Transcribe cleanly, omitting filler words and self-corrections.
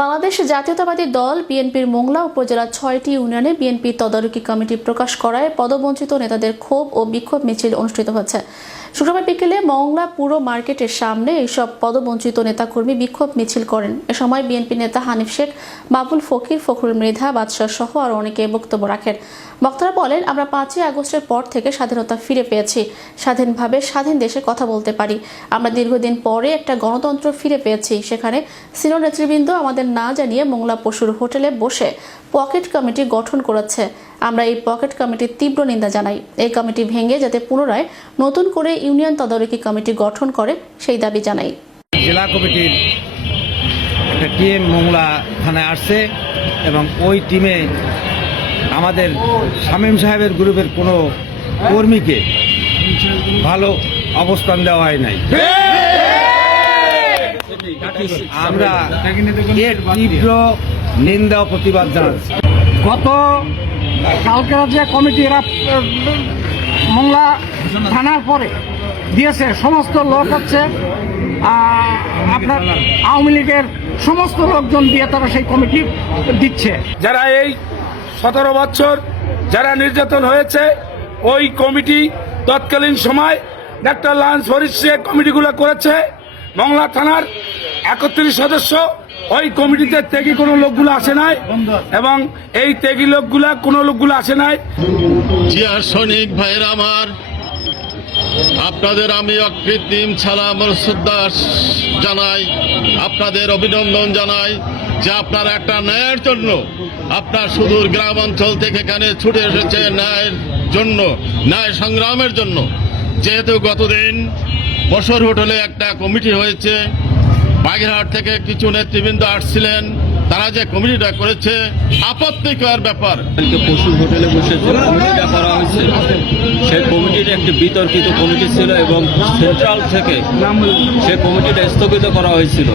বাংলাদেশ জাতীয়তাবাদী দল বিএনপির মোংলা উপজেলার ৬টি ইউনিয়নে বিএনপি তদারকি কমিটি প্রকাশ করায় পদবঞ্চিত নেতাদের ক্ষোভ ও বিক্ষোভ মিছিল অনুষ্ঠিত হচ্ছে। শুক্রবার বিকেলে মোংলা পুর মার্কেটের সামনে এইসব পদবঞ্চিত নেতাকর্মী বিক্ষোভ মিছিল করেন। এ সময় বিএনপি নেতা হানিফ শেখ, বাবুল ফকির, ফখরুল মৃধা, বাদশাহ সহ আরও অনেকে বক্তব্য রাখেন। বক্তারা বলেন, আমরা ৫ই আগস্টের পর থেকে স্বাধীনতা ফিরে পেয়েছি, স্বাধীনভাবে স্বাধীন দেশে কথা বলতে পারি। আমরা দীর্ঘদিন পরে একটা গণতন্ত্র ফিরে পেয়েছি। সেখানে সিনিয়র নেতৃবৃন্দ আমাদের না জানিয়ে মোংলা পশুর হোটেলে বসে পকেট কমিটি গঠন করেছে। আমরা এই পকেট কমিটির তীব্র নিন্দা জানাই। এই কমিটি ভেঙে যাতে পুনরায় নতুন করে ইউনিয়ন তদারকি কমিটি গঠন করে সেই দাবি জানাই। জেলা কমিটির একটা টিম মোংলা থানায় আসছে এবং ওই টিমে আমাদের শামীম সাহেবের গ্রুপের কোনো কর্মীকে ভালো অবস্থান দেওয়া হয় নাই। আমরা এর তীব্র নিন্দা ও প্রতিবাদ জানাচ্ছি। গত কালকের যে কমিটি এরা মোংলা থানার পরে দিয়েছে, সমস্ত লোক হচ্ছে আপনার আওয়ামী লীগের সমস্ত লোকজন দিয়ে তারা সেই কমিটি দিচ্ছে। যারা এই 17 বছর যারা নির্যাতন হয়েছে, ওই কমিটি তৎকালীন সময় ডাক্তার লান্স ফরিদ শেখ কমিটিগুলো করেছে। মংলা থানার 31 সদস্য ওই কমিটিতে ত্যাগী কোনো লোকগুলো আসে নাই এবং এই ত্যাগী লোকগুলা কোনো লোকগুলো আসে নাই। জিয়ার সৈনিক ভাইয়েরা আমার, আপনাদের আমি অকৃত্রিম সালাম ও শ্রদ্ধা জানাই, আপনাদের অভিনন্দন জানাই যে আপনারা একটা ন্যায়ের জন্য আপনার সুদূর গ্রাম অঞ্চল থেকে এখানে ছুটে এসেছে ন্যায়ের জন্য, ন্যায় সংগ্রামের জন্য। যেহেতু গতদিন বসর হোটেলে একটা কমিটি হয়েছে, বাগেরহাট থেকে কিছু নেতৃবৃন্দ আসছিলেন, তারা যে কমিটিটা করেছে আপত্তিকর ব্যাপার। পশুর হোটেলে বসে যে কমিটিটা করা হয়েছে, সেই কমিটির একটি বিতর্কিত কমিটি ছিল এবং সেন্ট্রাল থেকে সেই কমিটিটা স্থগিত করা হয়েছিল।